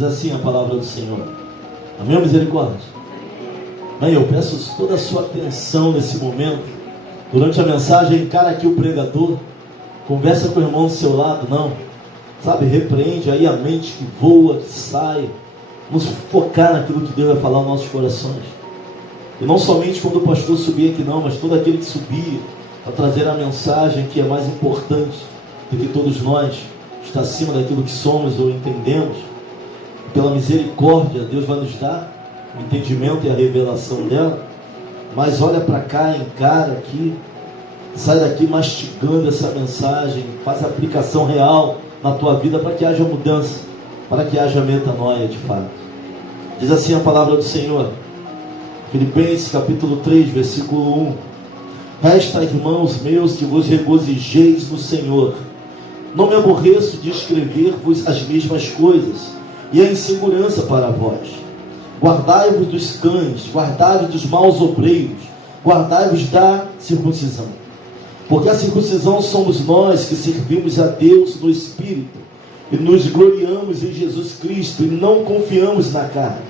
Diz assim a palavra do Senhor. Amém, misericórdia? Bem, eu peço toda a sua atenção nesse momento. Durante a mensagem, encara aqui o pregador. Conversa com o irmão do seu lado, não. Sabe, repreende aí a mente que voa, que sai. Vamos focar naquilo que Deus vai falar aos nossos corações. E não somente quando o pastor subir aqui não, mas todo aquele que subir para trazer a mensagem que é mais importante do que todos nós, está acima daquilo que somos ou entendemos. Pela misericórdia, Deus vai nos dar o entendimento e a revelação dela. Mas olha para cá, encara aqui, sai daqui mastigando essa mensagem, faz a aplicação real na tua vida para que haja mudança, para que haja metanoia de fato. Diz assim a palavra do Senhor, Filipenses capítulo 3, versículo 1. Resta, irmãos meus, que vos regozijeis no Senhor. Não me aborreço de escrever-vos as mesmas coisas, e a insegurança para vós. Guardai-vos dos cães, guardai-vos dos maus obreiros, guardai-vos da circuncisão. Porque a circuncisão somos nós que servimos a Deus no Espírito, e nos gloriamos em Jesus Cristo, e não confiamos na carne.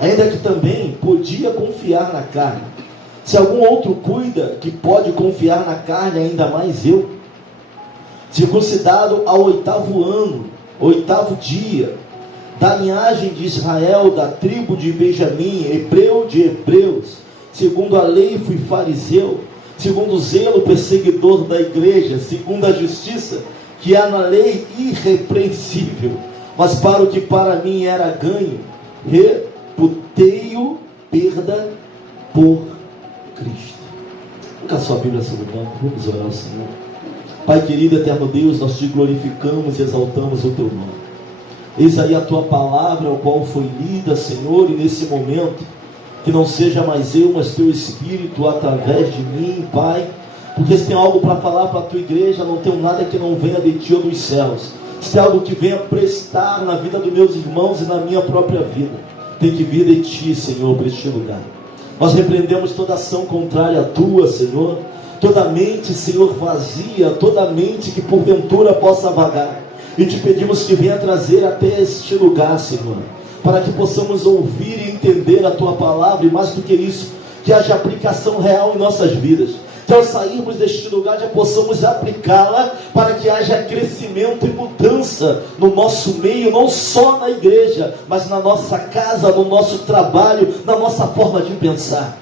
Ainda que também podia confiar na carne. Se algum outro cuida que pode confiar na carne, ainda mais eu. Circuncidado ao 8º ano, 8º dia, da linhagem de Israel, da tribo de Benjamim, hebreu de hebreus, segundo a lei fui fariseu, segundo o zelo perseguidor da igreja, segundo a justiça que há na lei irrepreensível, mas para o que para mim era ganho, reputei-o perda por Cristo. Coloca a sua Bíblia sobre o banco, vamos orar ao Senhor. Pai querido, eterno Deus, nós te glorificamos e exaltamos o teu nome. Eis aí a tua palavra, a qual foi lida, Senhor, e nesse momento, que não seja mais eu, mas teu Espírito através de mim, Pai, porque se tem algo para falar para a tua igreja, não tenho nada que não venha de ti ou dos céus. Se tem algo que venha prestar na vida dos meus irmãos e na minha própria vida, tem que vir de ti, Senhor, para este lugar. Nós repreendemos toda ação contrária à tua, Senhor, toda mente, Senhor, vazia, toda mente que porventura possa vagar, e te pedimos que venha trazer até este lugar, Senhor, para que possamos ouvir e entender a tua palavra, e mais do que isso, que haja aplicação real em nossas vidas, que ao sairmos deste lugar já possamos aplicá-la, para que haja crescimento e mudança no nosso meio, não só na igreja, mas na nossa casa, no nosso trabalho, na nossa forma de pensar.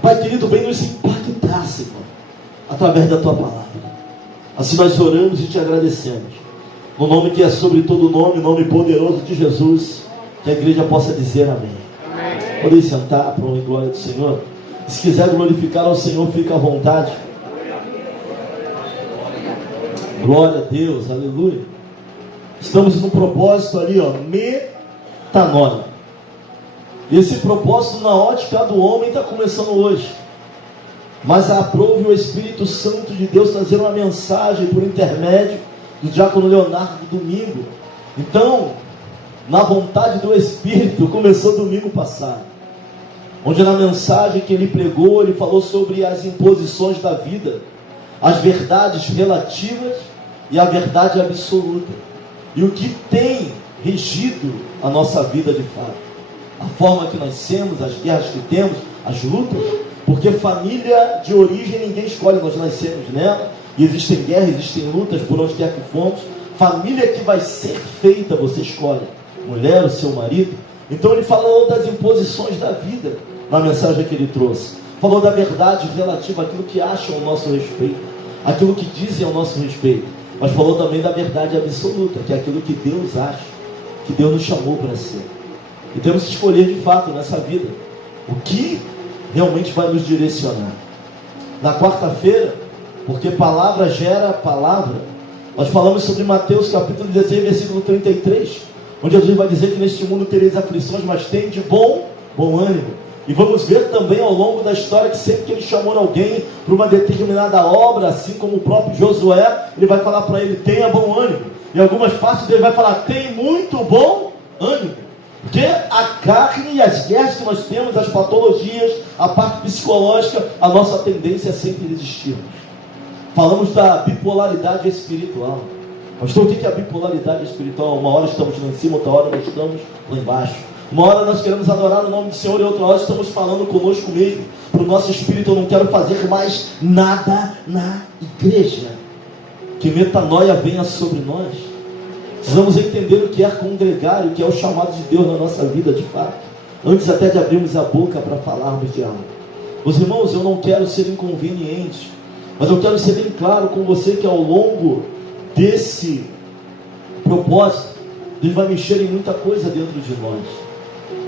Pai querido, vem nos impactar, Senhor, através da tua palavra. Assim nós oramos e te agradecemos, no nome que é sobre todo nome, nome poderoso de Jesus, que a igreja possa dizer amém. Amém. Podem sentar para a glória do Senhor. Se quiser glorificar ao Senhor, fica à vontade. Glória a Deus, aleluia. Estamos num propósito ali, ó, metanoia. Esse propósito na ótica do homem está começando hoje. Mas aprove o Espírito Santo de Deus trazer uma mensagem por intermédio do diácono Leonardo domingo. Então, na vontade do Espírito, começou domingo passado, onde na mensagem que ele pregou, ele falou sobre as imposições da vida, as verdades relativas e a verdade absoluta, e o que tem regido a nossa vida de fato, a forma que nascemos, as guerras que temos, as lutas, porque família de origem ninguém escolhe, nós nascemos nela, e existem guerras, existem lutas por onde quer que fomos. Família que vai ser feita, você escolhe, mulher, o seu marido. Então ele falou das imposições da vida, na mensagem que ele trouxe. Falou da verdade relativa àquilo que acham ao nosso respeito, aquilo que dizem ao nosso respeito. Mas falou também da verdade absoluta, que é aquilo que Deus acha, que Deus nos chamou para ser. E temos que escolher de fato nessa vida o que realmente vai nos direcionar. Na quarta-feira, porque palavra gera palavra, nós falamos sobre Mateus capítulo 16, versículo 33, onde Jesus vai dizer que neste mundo tereis aflições, mas tem de bom ânimo. E vamos ver também ao longo da história que sempre que ele chamou alguém para uma determinada obra, assim como o próprio Josué, ele vai falar para ele, tenha bom ânimo. Em algumas partes dele vai falar, tem muito bom ânimo. Porque a carne e as guerras que nós temos, as patologias, a parte psicológica, a nossa tendência é sempre resistirmos. Falamos da bipolaridade espiritual. Pastor, o que é a bipolaridade espiritual? Uma hora estamos lá em cima, outra hora nós estamos lá embaixo. Uma hora nós queremos adorar o nome do Senhor e outra hora estamos falando conosco mesmo. Para o nosso espírito, eu não quero fazer mais nada na igreja. Que metanoia venha sobre nós. Precisamos entender o que é congregar e o que é o chamado de Deus na nossa vida de fato. Antes até de abrirmos a boca para falarmos de algo. Meus irmãos, eu não quero ser inconveniente, mas eu quero ser bem claro com você que ao longo desse propósito, Deus vai mexer em muita coisa dentro de nós.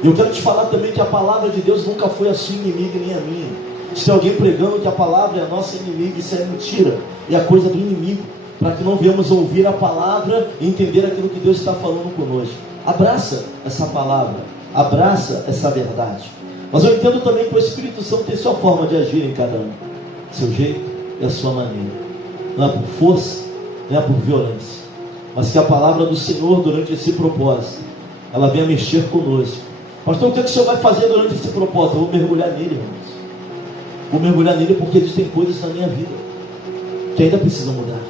Eu quero te falar também que a palavra de Deus nunca foi a sua inimiga nem a minha. Se tem alguém pregando que a palavra é a nossa inimiga, isso é mentira, é a coisa do inimigo, para que não venhamos ouvir a palavra e entender aquilo que Deus está falando conosco. Abraça essa palavra, abraça essa verdade. Mas eu entendo também que o Espírito Santo tem sua forma de agir em cada um, seu jeito e a sua maneira. Não é por força, não é por violência, mas que a palavra do Senhor durante esse propósito, ela venha mexer conosco. Pastor, o que o Senhor vai fazer durante esse propósito? Eu vou mergulhar nele, irmãos. Vou mergulhar nele porque existem coisas na minha vida que ainda precisam mudar.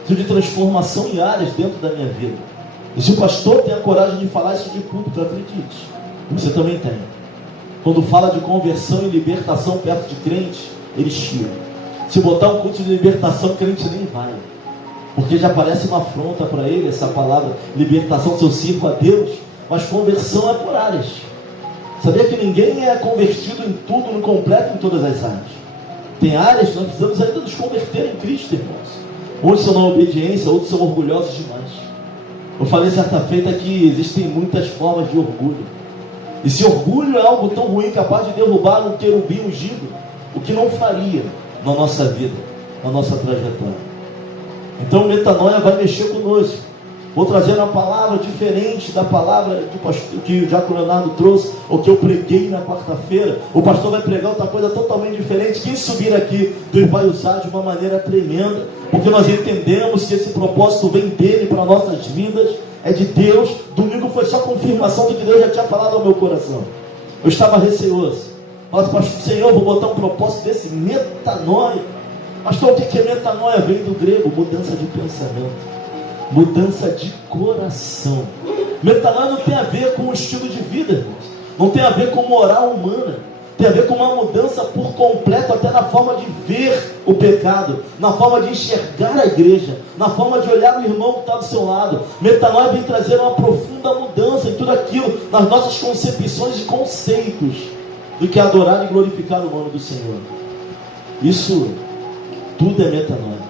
Preciso de transformação em áreas dentro da minha vida. E se o pastor tem a coragem de falar isso de público, acredite, você também tem. Quando fala de conversão e libertação perto de crente, ele chega. Se botar um culto de libertação, o crente nem vai. Porque já parece uma afronta para ele essa palavra, libertação, seu circo a Deus. Mas conversão é por áreas. Sabia que ninguém é convertido em tudo, no completo, em todas as áreas. Tem áreas que nós precisamos ainda nos converter em Cristo, irmãos. Uns são na obediência, outros são orgulhosos demais. Eu falei certa feita que existem muitas formas de orgulho. E se orgulho é algo tão ruim, capaz de derrubar um querubim ungido, o que não faria na nossa vida, na nossa trajetória. Então metanoia vai mexer conosco. Vou trazer uma palavra diferente da palavra que o Diácono Leonardo trouxe, ou que eu preguei na quarta-feira. O pastor vai pregar outra coisa totalmente diferente. Quem subir aqui, Deus vai usar de uma maneira tremenda, porque nós entendemos que esse propósito vem dele para nossas vidas, é de Deus. Domingo foi só confirmação do que Deus já tinha falado ao meu coração. Eu estava receoso. Mas, pastor, Senhor, vou botar um propósito desse, metanoia. Pastor, o que é metanoia? Vem do grego, mudança de pensamento. Mudança de coração. Metanoia não tem a ver com o estilo de vida, irmãos. Não tem a ver com moral humana. Tem a ver com uma mudança por completo, até na forma de ver o pecado, na forma de enxergar a igreja, na forma de olhar o irmão que está do seu lado. Metanoia vem trazer uma profunda mudança em tudo aquilo, nas nossas concepções e conceitos do que é adorar e glorificar o nome do Senhor. Isso tudo é metanoia.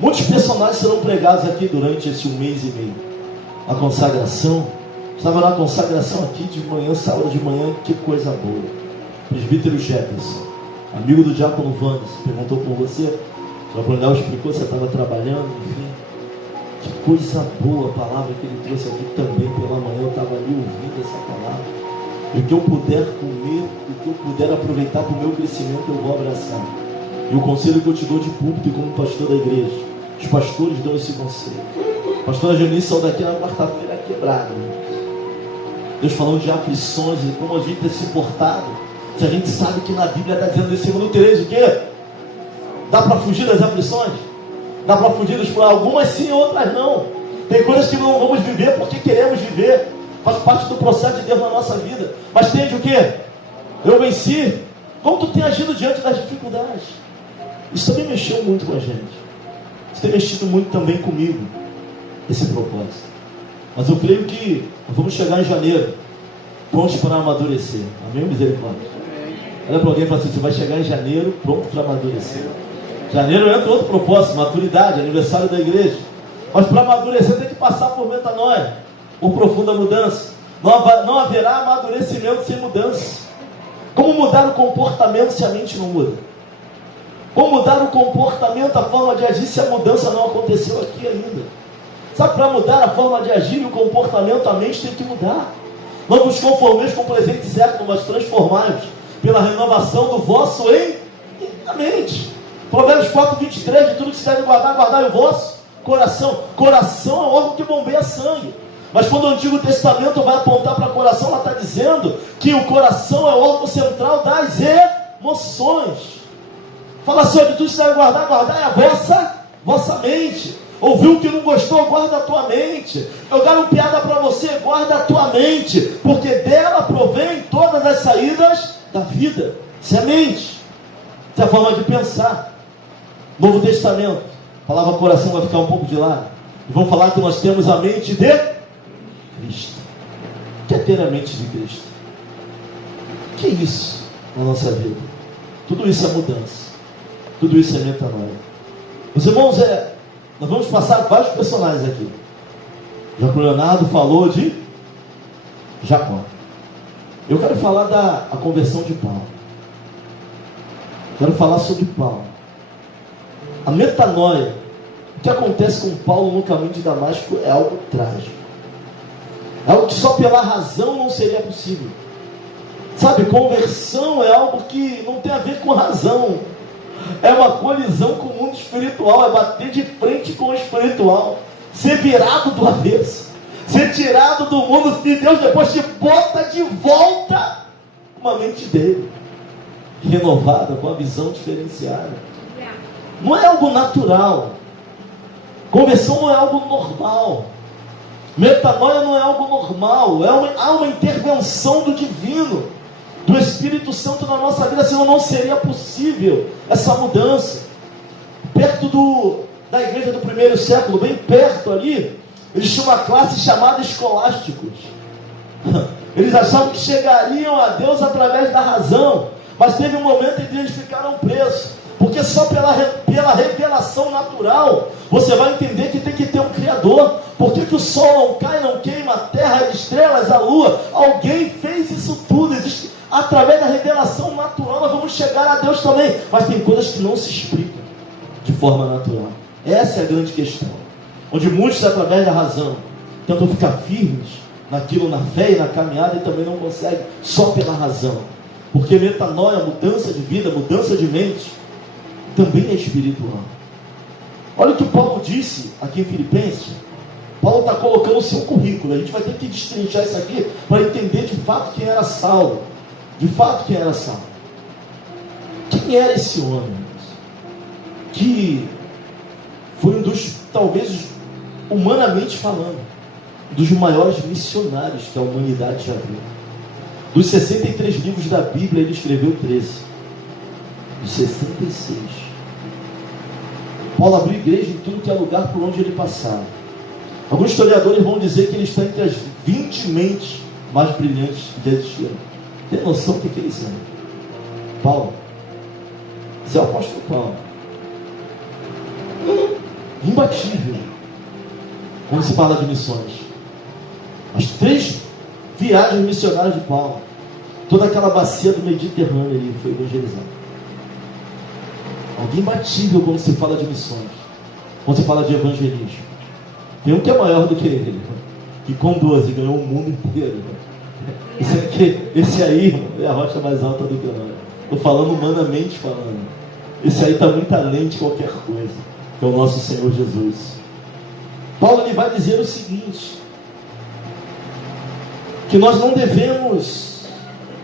Muitos personagens serão pregados aqui durante esse 1 mês e meio. A consagração. Estava na consagração aqui de manhã, sábado de manhã, que coisa boa. Presbítero Jefferson, amigo do Diácono Wanderson, perguntou por você. O Diácono Léo explicou, você estava trabalhando, enfim. Que coisa boa a palavra que ele trouxe aqui também pela manhã. Eu estava ali ouvindo essa palavra. E o que eu puder comer, o que eu puder aproveitar para o meu crescimento, eu vou abraçar. E o conselho que eu te dou de púlpito e como pastor da igreja, os pastores dão esse conselho. A pastora Janice saiu daqui na quarta-feira quebrada. Deus falando de aflições e como a gente tem se portado. Se a gente sabe que na Bíblia está dizendo nesse segundo 13 o quê? Dá para fugir das aflições? Dá para fugir das problemas? Algumas sim, outras não. Tem coisas que não vamos viver porque queremos viver. Faz parte do processo de Deus na nossa vida. Mas tem de o quê? Eu venci. Como tu tem agido diante das dificuldades? Isso também mexeu muito com a gente. Isso tem mexido muito também comigo, esse propósito. Mas eu creio que vamos chegar em janeiro, prontos para amadurecer. Amém, misericórdia? Olha para alguém e fala assim, você vai chegar em janeiro, pronto para amadurecer. Janeiro entra outro propósito, maturidade, aniversário da igreja. Mas para amadurecer tem que passar por metanoia, por profunda mudança. Não haverá amadurecimento sem mudança. Como mudar o comportamento se a mente não muda? Como mudar o comportamento, a forma de agir, se a mudança não aconteceu aqui ainda? Sabe, para mudar a forma de agir e o comportamento, a mente tem que mudar. Não vos conformeis com o presente século, mas transformai-vos pela renovação do vosso mente. Provérbios 4:23, de tudo que se deve guardar, guardai o vosso coração. Coração é um órgão que bombeia sangue. Mas quando o Antigo Testamento vai apontar para o coração, ela está dizendo que o coração é o órgão central das emoções. Fala assim, de tudo que você deve guardar, guardar é a vossa mente. Ouviu o que não gostou, guarda a tua mente. Jogaram piada para você, guarda a tua mente, porque dela provém todas as saídas da vida. Isso é a mente, isso é a forma de pensar. Novo Testamento, a palavra coração vai ficar um pouco de lado, e vamos falar que nós temos a mente de Cristo. O que é ter a mente de Cristo? O que é isso na nossa vida? Tudo isso é mudança, tudo isso é metanoia. Meus irmãos, nós vamos passar vários personagens aqui. Já que o Leonardo falou de Jacó. Eu quero falar da conversão de Paulo. Quero falar sobre Paulo. A metanoia, o que acontece com Paulo no caminho de Damasco é algo trágico. É algo que só pela razão não seria possível. Sabe, conversão é algo que não tem a ver com razão. É uma colisão com o mundo espiritual, é bater de frente com o espiritual, ser virado do avesso, ser tirado do mundo de Deus, depois te bota de volta com a mente dele, renovada, com a visão diferenciada. Não é algo natural, conversão não é algo normal, metanoia não é algo normal, há uma intervenção do divino, do Espírito Santo na nossa vida, senão não seria possível essa mudança. Perto da igreja do primeiro século, bem perto ali, eles tinham uma classe chamada escolásticos. Eles achavam que chegariam a Deus através da razão, mas teve um momento em que eles ficaram presos, porque só pela revelação natural você vai entender que tem que ter um Criador. Por que o sol não cai, não queima, a terra, as estrelas, a lua? Alguém fez isso tudo. Existe, através da revelação natural nós vamos chegar a Deus também, mas tem coisas que não se explicam de forma natural. Essa é a grande questão, onde muitos através da razão tentam ficar firmes naquilo, na fé e na caminhada, e também não conseguem só pela razão, porque metanoia, mudança de vida, mudança de mente, também é espiritual. Olha o que Paulo disse aqui em Filipenses. Paulo está colocando o seu currículo. A gente vai ter que destrinchar isso aqui para entender de fato quem era Saulo. De fato quem era Saulo. Quem era esse homem? Que foi um dos, talvez, humanamente falando, dos maiores missionários que a humanidade já viu. Dos 63 livros da Bíblia, ele escreveu 13. Dos 66. Paulo abriu igreja em tudo que é lugar por onde ele passava. Alguns historiadores vão dizer que ele está entre as 20 mentes mais brilhantes que existiram. Tem noção do que é isso? Né? Paulo. Esse é o apóstolo Paulo. Imbatível quando se fala de missões. As 3 viagens missionárias de Paulo, toda aquela bacia do Mediterrâneo ali foi evangelizada. Alguém imbatível quando se fala de missões, quando se fala de evangelismo. Tem um que é maior do que ele, que com 12 ganhou o mundo inteiro. Esse aí, irmão, é a rocha mais alta do que nós. Estou falando humanamente falando. Esse aí está muito além de qualquer coisa, que é o nosso Senhor Jesus. Paulo ele vai dizer o seguinte, que nós não devemos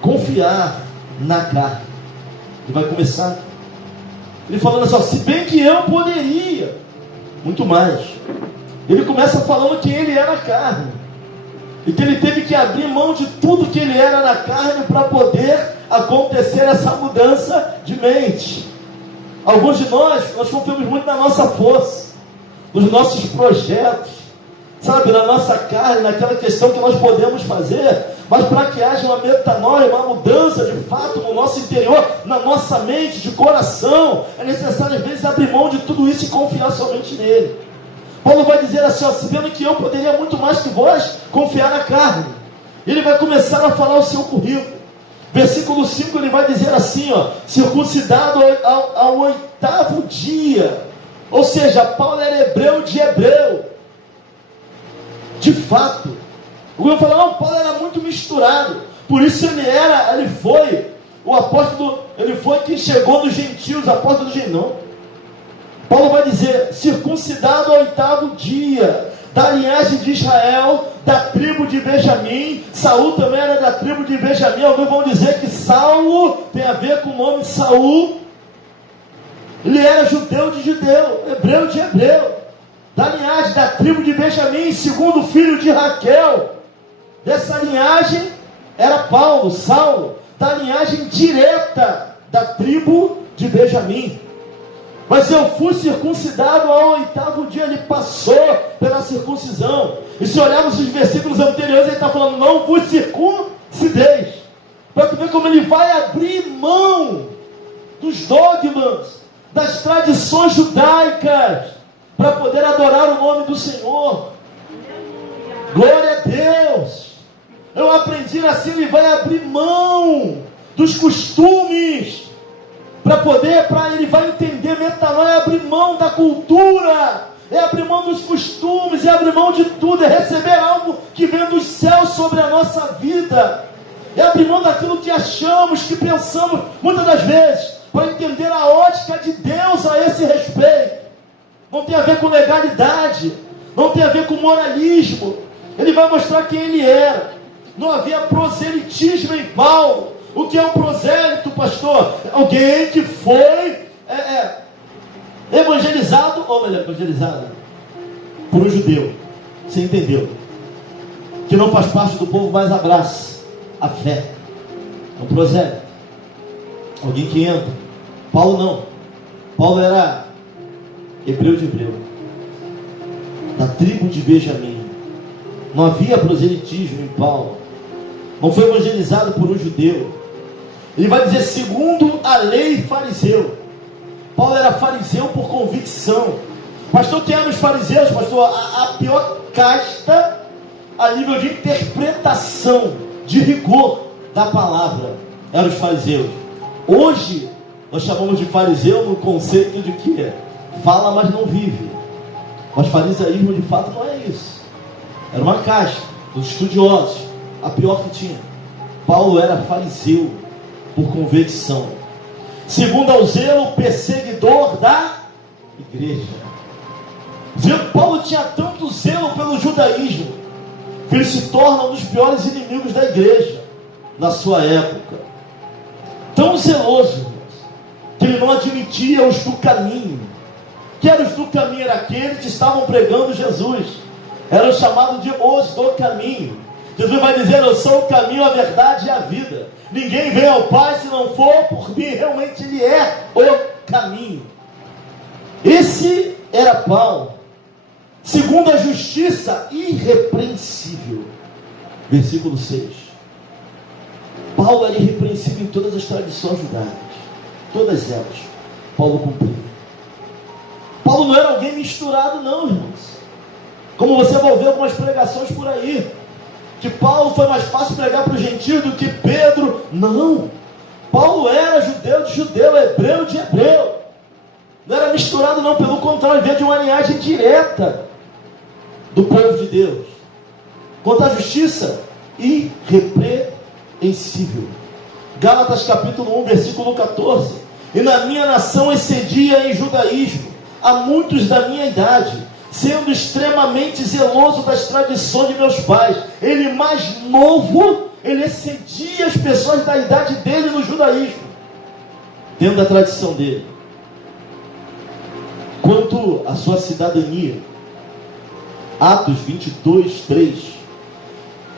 confiar na carne. Ele vai começar ele falando assim, ó, se bem que eu poderia, muito mais. Ele começa falando que ele era carne, e que ele teve que abrir mão de tudo que ele era na carne para poder acontecer essa mudança de mente. Alguns de nós confiamos muito na nossa força, nos nossos projetos, sabe, na nossa carne, naquela questão que nós podemos fazer, mas para que haja uma metanoia, uma mudança de fato no nosso interior, na nossa mente, de coração, é necessário às vezes abrir mão de tudo isso e confiar somente nele. Paulo vai dizer assim, ó, sabendo que eu poderia muito mais que vós confiar na carne. Ele vai começar a falar o seu currículo. Versículo 5 ele vai dizer assim, ó, circuncidado ao 8º dia. Ou seja, Paulo era hebreu de hebreu. De fato. Alguém vai falar, não, Paulo era muito misturado. Por isso ele foi o apóstolo, ele foi quem chegou dos gentios, apóstolo dos gentios. Não. Paulo vai dizer, circuncidado ao 8º dia, da linhagem de Israel, da tribo de Benjamim. Saul também era da tribo de Benjamim. Alguns vão dizer que Saulo tem a ver com o nome Saul. Ele era judeu de judeu, hebreu de hebreu. da linhagem da tribo de Benjamim, segundo filho de Raquel. Dessa linhagem era Paulo, Saulo, da linhagem direta da tribo de Benjamim. Mas eu fui circuncidado ao 8º dia, ele passou pela circuncisão. E se olharmos os versículos anteriores, ele está falando, não vos circuncideis. Para tu ver como ele vai abrir mão dos dogmas, das tradições judaicas, para poder adorar o nome do Senhor. Glória a Deus. Eu aprendi assim, ele vai abrir mão dos costumes, ele vai entender, metanoia é abrir mão da cultura, é abrir mão dos costumes, é abrir mão de tudo, é receber algo que vem dos céus sobre a nossa vida, é abrir mão daquilo que achamos, que pensamos, muitas das vezes, para entender a ótica de Deus a esse respeito. Não tem a ver com legalidade, não tem a ver com moralismo. Ele vai mostrar quem ele era. Não havia proselitismo em Paulo. O que é um prosélito, pastor? Alguém que foi evangelizado, ou melhor, evangelizado por um judeu. Você entendeu? Que não faz parte do povo, mas abraça a fé. É um prosélito. Alguém que entra. Paulo não. Paulo era hebreu de hebreu, da tribo de Benjamim. Não havia proselitismo em Paulo. Não foi evangelizado por um judeu. Ele vai dizer, segundo a lei, fariseu. Paulo era fariseu por convicção. Pastor, quem eram os fariseus? Pastor, a pior casta a nível de interpretação, de rigor da palavra, eram os fariseus. Hoje, nós chamamos de fariseu no conceito de que fala, mas não vive. Mas farisaísmo, de fato, não é isso. Era uma casta dos estudiosos, a pior que tinha. Paulo era fariseu por convicção. Segundo ao zelo, perseguidor da igreja. Paulo tinha tanto zelo pelo judaísmo, que ele se torna um dos piores inimigos da igreja na sua época. Tão zeloso, que ele não admitia os do caminho. Que eram os do caminho? Era aqueles que estavam pregando Jesus. Eram chamados de os do caminho. Jesus vai dizer, eu sou o caminho, a verdade e a vida. Ninguém vem ao Pai se não for por mim. Realmente ele é o caminho. Esse era Paulo. Segundo a justiça irrepreensível. Versículo 6. Paulo era irrepreensível em todas as tradições judaicas. Todas elas. Paulo cumpriu. Paulo não era alguém misturado não, irmãos. Como você vai ver algumas pregações por aí, que Paulo foi mais fácil pregar para os gentios do que Pedro. Não. Paulo era judeu de judeu, hebreu de hebreu. Não era misturado não, pelo contrário, veio de uma linhagem direta do povo de Deus. Quanto à justiça, irrepreensível. Gálatas capítulo 1, versículo 14. E na minha nação excedia em judaísmo a muitos da minha idade, sendo extremamente zeloso das tradições de meus pais. Ele mais novo, ele excedia as pessoas da idade dele no judaísmo, dentro da tradição dele. Quanto à sua cidadania, Atos 22, 3.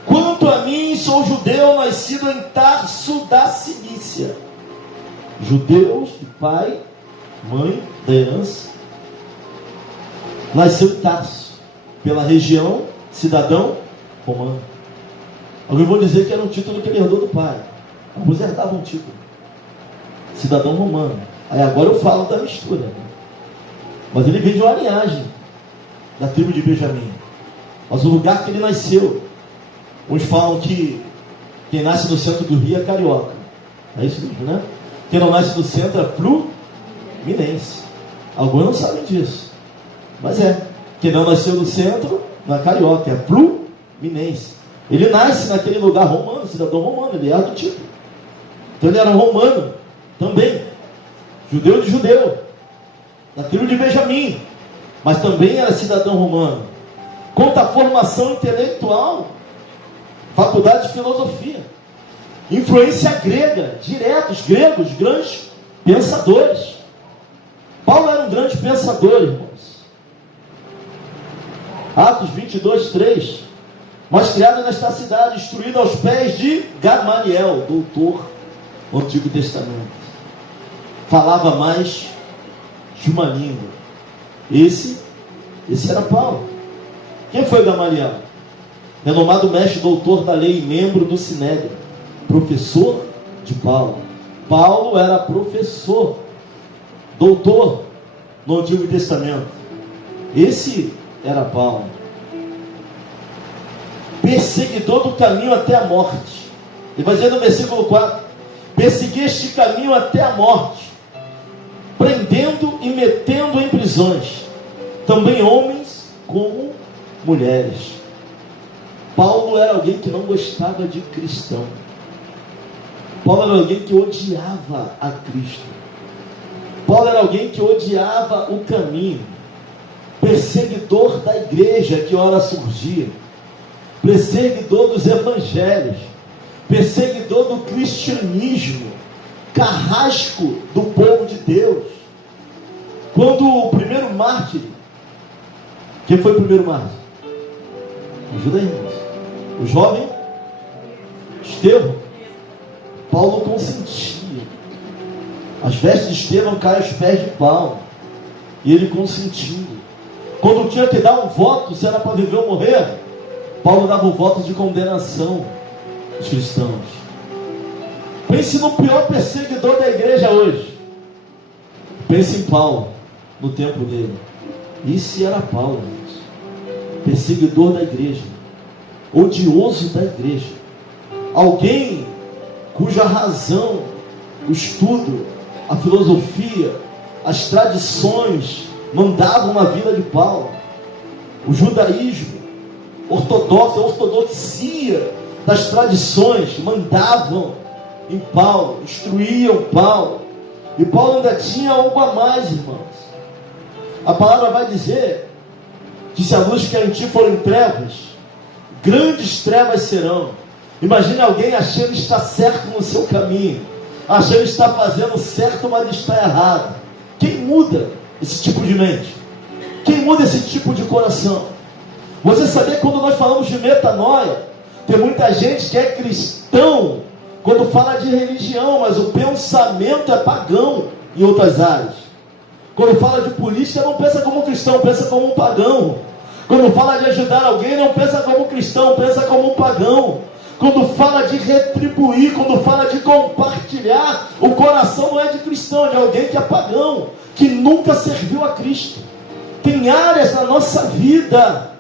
Quanto a mim, sou judeu, nascido em Tarso da Cilícia. Judeus de pai, mãe, da herança. Nasceu em Tarso, pela região, cidadão romano. Alguém vou dizer que era um título que ele herdou do pai. Alguns herdavam um título. Cidadão romano. Aí agora eu falo da mistura. Mas ele vem de uma linhagem da tribo de Benjamim. Mas o lugar que ele nasceu, uns falam que quem nasce no centro do Rio é carioca. É isso mesmo, né? Quem não nasce no centro é fluminense. Alguns não sabem disso. Mas quem não nasceu no centro não é carioca, é fluminense. Ele nasce naquele lugar romano, cidadão romano, ele é do tipo. Então ele era um romano também, judeu de judeu, da tribo de Benjamim, mas também era cidadão romano. Quanto à formação intelectual, faculdade de filosofia, influência grega, direto, os gregos, grandes pensadores. Paulo era um grande pensador, irmãos. Atos 22, 3. Mas criado nesta cidade, instruído aos pés de Gamaliel, doutor do Antigo Testamento. Falava mais de uma língua. Esse era Paulo. Quem foi Gamaliel? Renomado mestre doutor da lei, membro do Sinédrio, professor de Paulo. Paulo era professor, doutor no Antigo Testamento. Esse era Paulo. Perseguidor do caminho até a morte. Ele vai dizer no versículo 4: persegui este caminho até a morte, prendendo e metendo em prisões, também homens como mulheres. Paulo era alguém que não gostava de cristão. Paulo era alguém que odiava a Cristo. Paulo era alguém que odiava o caminho. Perseguidor da igreja que ora surgia. Perseguidor dos evangelhos. Perseguidor do cristianismo. Carrasco do povo de Deus. Quando o primeiro mártir, quem foi o primeiro mártir? Ajuda aí, irmãos. O jovem Estevão. Paulo consentia. As vestes de Estevão caem aos pés de Paulo. E ele consentia. Quando tinha que dar um voto, se era para viver ou morrer, Paulo dava o voto de condenação aos cristãos. Pense no pior perseguidor da igreja hoje. Pense em Paulo, no tempo dele. Isso era Paulo, irmãos. Perseguidor da igreja, odioso da igreja, alguém cuja razão, o estudo, a filosofia, as tradições mandavam na vida de Paulo. O judaísmo ortodoxo, a ortodoxia das tradições mandavam em Paulo, instruíam Paulo. E Paulo ainda tinha algo a mais, irmãos. A palavra vai dizer que se a luz que em ti for em trevas, grandes trevas serão. Imagine alguém achando que está certo no seu caminho, achando que está fazendo certo, mas está errado. Quem muda esse tipo de mente? Quem muda esse tipo de coração? Você sabia que quando nós falamos de metanoia, tem muita gente que é cristão quando fala de religião, mas o pensamento é pagão em outras áreas. Quando fala de política, não pensa como um cristão, pensa como um pagão. Quando fala de ajudar alguém, não pensa como um cristão, pensa como um pagão. Quando fala de retribuir, quando fala de compartilhar, o coração não é de cristão, é de alguém que é pagão, que nunca serviu a Cristo. Tem áreas na nossa vida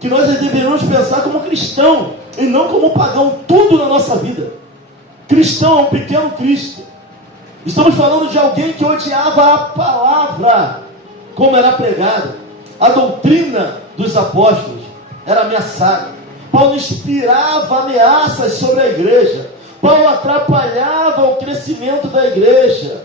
que nós deveríamos pensar como cristão e não como pagão. Tudo na nossa vida. Cristão é um pequeno Cristo. Estamos falando de alguém que odiava a palavra como era pregada. A doutrina dos apóstolos era ameaçada. Paulo inspirava ameaças sobre a igreja. Paulo atrapalhava o crescimento da igreja.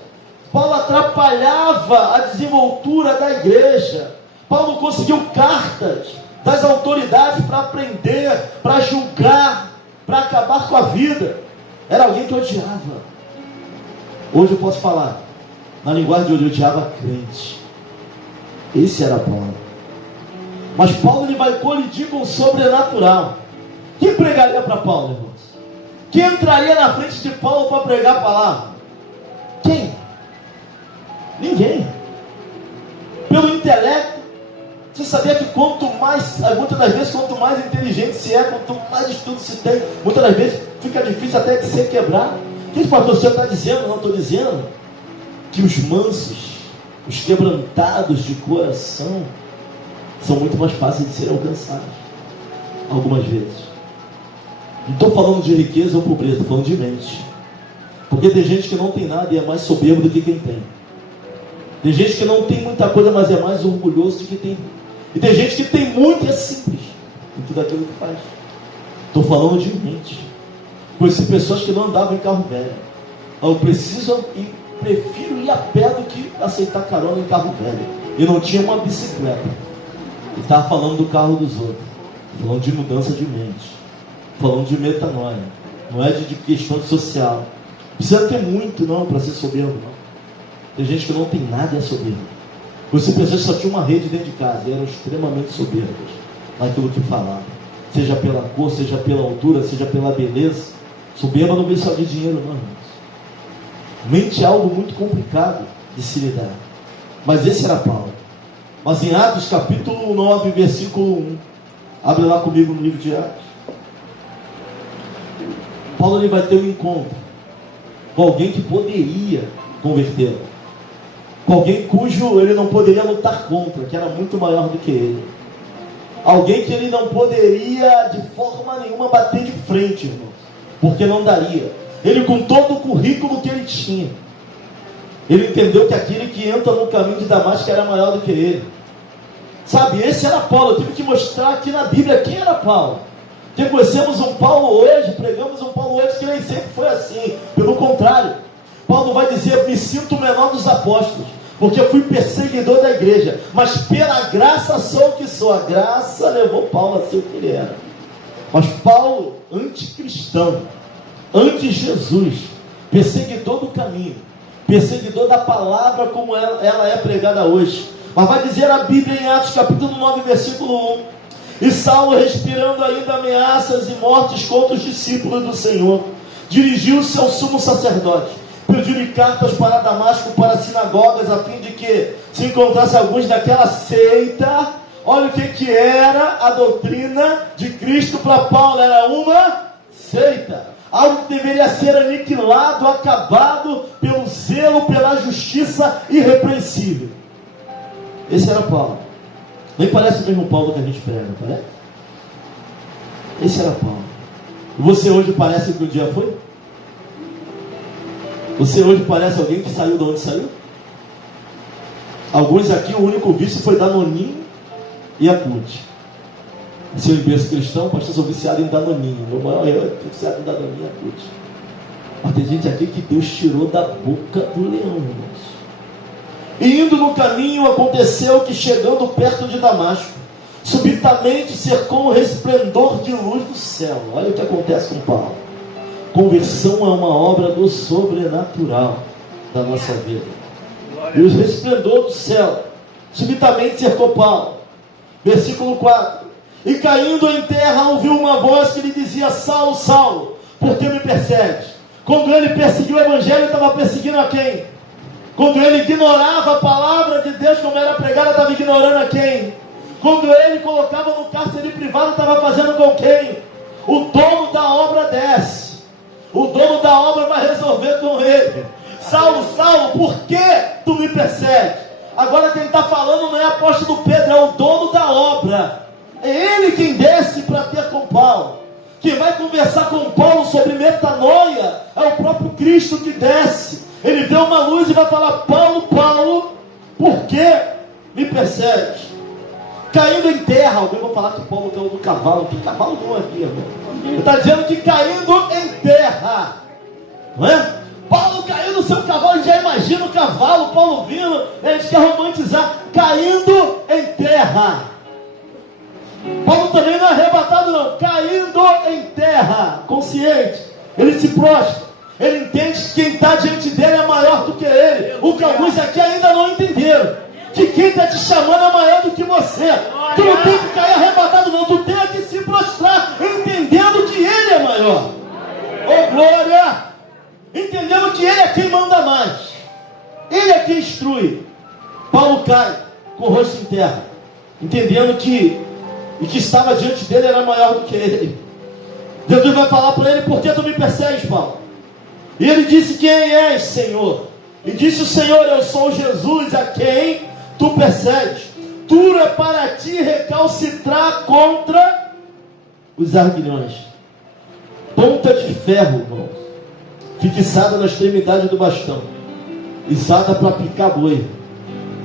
Paulo atrapalhava a desenvoltura da igreja. Paulo conseguiu cartas das autoridades para prender, para julgar, para acabar com a vida. Era alguém que odiava. Hoje eu posso falar, na linguagem de hoje, eu odiava crente. Esse era Paulo. Mas Paulo ele vai colidir com o sobrenatural. Quem pregaria para Paulo, irmãos? Quem entraria na frente de Paulo para pregar a palavra? Quem? Ninguém. Pelo intelecto. Você sabia que quanto mais, muitas das vezes, quanto mais inteligente se é, quanto mais estudo se tem, muitas das vezes fica difícil até de ser quebrado. O que o pastor senhor está dizendo? Não estou dizendo que os mansos, os quebrantados de coração, são muito mais fáceis de serem alcançados. Algumas vezes. Não estou falando de riqueza ou pobreza, estou falando de mente. Porque tem gente que não tem nada e é mais soberbo do que quem tem. Tem gente que não tem muita coisa, mas é mais orgulhoso do que tem. E tem gente que tem muito e é simples em tudo aquilo que faz. Estou falando de mente. Conheci pessoas que não andavam em carro velho. Eu preciso e prefiro ir a pé do que aceitar carona em carro velho. E não tinha uma bicicleta. E estava falando do carro dos outros. Falando de mudança de mente. Falando de metanoia. Não é de questão social. Precisa ter muito não para ser soberbo, não. Tem gente que não tem nada e é soberbo. Você pessoas que só tinha uma rede dentro de casa e eram extremamente soberbas. naquilo que falava, seja pela cor, seja pela altura, seja pela beleza. Soberba não vem só de dinheiro, não, irmãos. Mente é algo muito complicado de se lidar. Mas esse era Paulo. Mas em Atos capítulo 9, versículo 1, abre lá comigo no livro de Atos. Paulo ele vai ter um encontro com alguém que poderia convertê-lo, com alguém cujo ele não poderia lutar contra, que era muito maior do que ele, alguém que ele não poderia de forma nenhuma bater de frente, irmãos, porque não daria. Ele, com todo o currículo que ele tinha, ele entendeu que aquele que entra no caminho de Damasco era maior do que ele. Sabe, esse era Paulo. Eu tive que mostrar aqui na Bíblia quem era Paulo. Porque conhecemos um Paulo hoje, pregamos um Paulo hoje que nem sempre foi assim. Pelo contrário, Paulo vai dizer: me sinto o menor dos apóstolos, porque eu fui perseguidor da igreja, mas pela graça sou o que sou. A graça levou Paulo a ser o que ele era. Mas Paulo, anticristão, anti-Jesus, perseguidor do caminho, perseguidor da palavra como ela é pregada hoje. Mas vai dizer a Bíblia em Atos capítulo 9, versículo 1: e Saulo, respirando ainda ameaças e mortes contra os discípulos do Senhor, dirigiu-se ao sumo sacerdote, pediu-lhe cartas para Damasco, para sinagogas, a fim de que se encontrasse alguns daquela seita. Olha o que era a doutrina de Cristo para Paulo: era uma seita, algo que deveria ser aniquilado, acabado pelo zelo, pela justiça irrepreensível. Esse era Paulo. Nem parece o mesmo Paulo que a gente prega, parece? Esse era Paulo. E você hoje parece o que um dia foi? Você hoje parece alguém que saiu de onde saiu? Alguns aqui, o único vício foi Danoninho e Yakult. Se eu berço cristão, pastor, sou viciado em Danoninho. Meu maior erro é viciado em Danoninho e Yakult. Mas tem gente aqui que Deus tirou da boca do leão, irmãos. E indo no caminho, aconteceu que, chegando perto de Damasco, subitamente cercou um resplendor de luz do céu. Olha o que acontece com Paulo. Conversão é uma obra do sobrenatural da nossa vida. E o resplendor do céu subitamente cercou Paulo. Versículo 4: e caindo em terra, ouviu uma voz que lhe dizia: Saulo, Saulo, por que me persegues? Quando ele perseguiu o evangelho, estava perseguindo a quem? Quando ele ignorava a palavra de Deus como era pregada, estava ignorando a quem? Quando ele colocava no cárcere privado, estava fazendo com quem? O dono da obra desce. O dono da obra vai resolver com ele. Saulo, Saulo, por que tu me persegues? Agora quem está falando não é apóstolo Pedro, é o dono da obra. É ele quem desce para ter com Paulo. Quem vai conversar com Paulo sobre metanoia é o próprio Cristo que desce. Ele vê uma luz e vai falar: Paulo, Paulo, por que me persegues? Caindo em terra. Alguém vai falar que Paulo caiu do cavalo. Que cavalo não é aqui, irmão? Ele está dizendo que caindo em terra, não é? Paulo caiu no seu cavalo. Já imagina o cavalo, Paulo vindo. Ele quer romantizar. Caindo em terra. Paulo também não é arrebatado, não. Caindo em terra, consciente. Ele se prostra. Ele entende que quem está diante dele é maior do que ele. O que alguns aqui ainda não entenderam: que quem está te chamando é maior do que você. Tu não tem que cair arrebatado, não. Tu tem que se prostrar, entendendo que ele é maior. Oh, glória! Entendendo que ele é quem manda mais. Ele é quem instrui. Paulo cai com o rosto em terra, entendendo que o que estava diante dele era maior do que ele. Jesus vai falar para ele: por que tu me persegues, Paulo? E ele disse: quem és, Senhor? E disse o Senhor: eu sou Jesus a quem tu persegues. Duro é para ti recalcitrar contra os arguilhões. Ponta de ferro, irmãos, fixada na extremidade do bastão, usada para picar boi.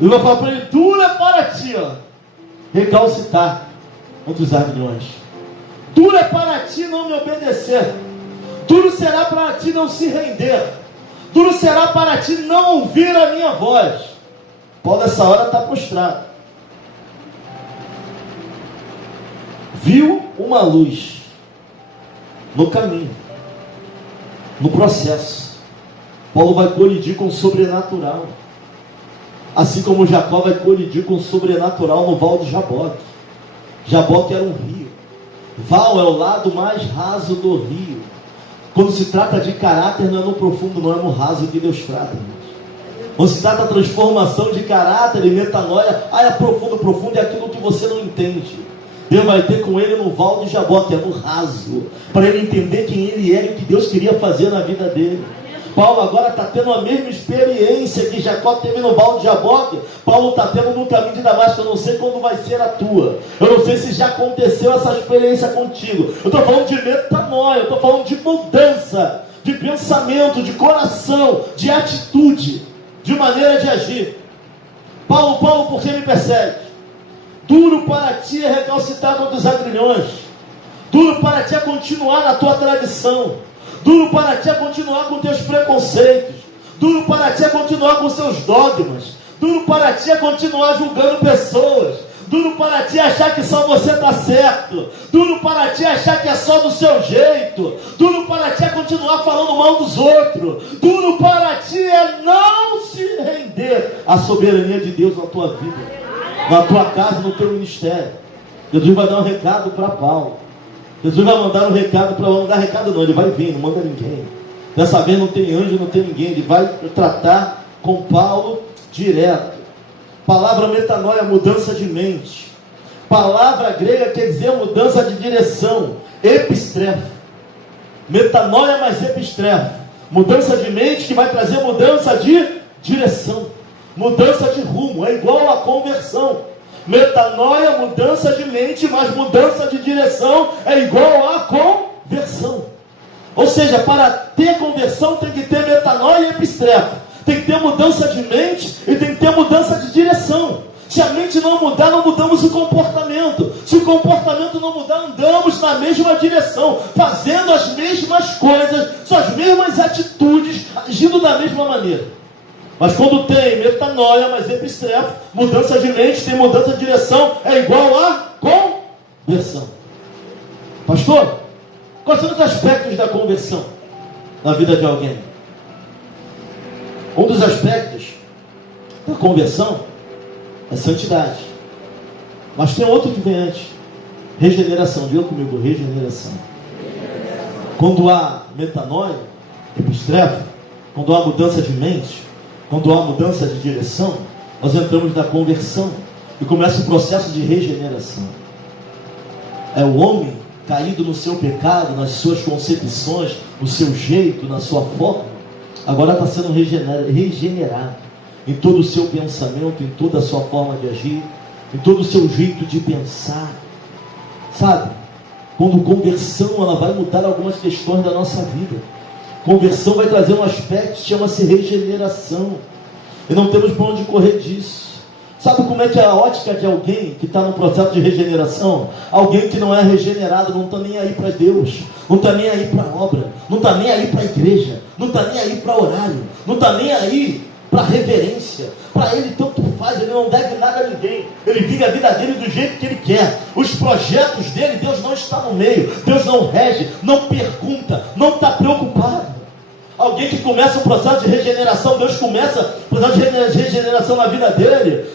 Ele vai falar para ele: duro é para ti, recalcitar contra os arguilhões. Duro é para ti não me obedecer. Duro será para ti não se render. Duro será para ti não ouvir a minha voz. Paulo nessa hora está prostrado. Viu uma luz no caminho, no processo. Paulo vai colidir com o sobrenatural. Assim como Jacó vai colidir com o sobrenatural no Val de Jaboque. Jaboque era um rio. Val é o lado mais raso do rio. Quando se trata de caráter, não é no profundo, não é no raso que Deus trata, irmãos. Quando se trata de transformação de caráter e metanoia, é profundo é aquilo que você não entende. Deus vai ter com ele no val de Jaboque, é no raso, para ele entender quem ele era e o que Deus queria fazer na vida dele. Paulo agora está tendo a mesma experiência que Jacó teve no val de Jaboque. Paulo está tendo no caminho de Damasco. Eu não sei quando vai ser a tua. Eu não sei se já aconteceu essa experiência contigo. Eu estou falando de metanoia, eu estou falando de mudança, de pensamento, de coração, de atitude, de maneira de agir. Paulo, por que me persegue? Duro para ti é recalcitar contra os agrilhões. Duro para ti é continuar na tua tradição. Duro para ti é continuar com teus preconceitos. Duro para ti é continuar com seus dogmas. Duro para ti é continuar julgando pessoas. Duro para ti é achar que só você está certo. Duro para ti é achar que é só do seu jeito. Duro para ti é continuar falando mal dos outros. Duro para ti é não se render à soberania de Deus na tua vida, na tua casa, no teu ministério. Jesus vai dar um recado para Paulo. Jesus vai mandar um recado para Paulo. Não dá recado não, ele vai vir, não manda ninguém. Dessa vez não tem anjo, não tem ninguém. Ele vai tratar com Paulo direto. Palavra metanoia, mudança de mente. Palavra grega quer dizer mudança de direção. Epistrefo. Metanoia mais epistrefo. Mudança de mente que vai trazer mudança de direção. Mudança de rumo. É igual a conversão. Metanoia, mudança de mente, mas mudança de direção é igual a conversão. Ou seja, para ter conversão tem que ter metanoia e epistrefo. Tem que ter mudança de mente e tem que ter mudança de direção. Se a mente não mudar, não mudamos o comportamento. Se o comportamento não mudar, andamos na mesma direção, fazendo as mesmas coisas, são as mesmas atitudes, agindo da mesma maneira. Mas quando tem metanoia, mas epistrefo, mudança de mente, tem mudança de direção, é igual a conversão. Pastor, quais são os aspectos da conversão na vida de alguém? Um dos aspectos da conversão é santidade. Mas tem outro que vem antes. Regeneração. Diga comigo, regeneração. Quando há metanoia, epistrefo, quando há mudança de mente, quando há mudança de direção, nós entramos na conversão e começa o processo de regeneração. É o homem caído no seu pecado, nas suas concepções, no seu jeito, na sua forma, agora está sendo regenerado em todo o seu pensamento, em toda a sua forma de agir, em todo o seu jeito de pensar. Sabe? Quando conversão, ela vai mudar algumas questões da nossa vida. Conversão vai trazer um aspecto que chama-se regeneração. E não temos para onde correr disso. Sabe como é que é a ótica de alguém que está no processo de regeneração? Alguém que não é regenerado, não está nem aí para Deus, não está nem aí para a obra, não está nem aí para a igreja, não está nem aí para horário, não está nem aí para reverência. Para ele tanto faz, ele não deve nada a ninguém. Ele vive a vida dele do jeito que ele quer. Os projetos dele, Deus não está no meio, Deus não rege, não pergunta, não está preocupado. Alguém que começa um processo de regeneração, Deus começa o processo de regeneração na vida dele.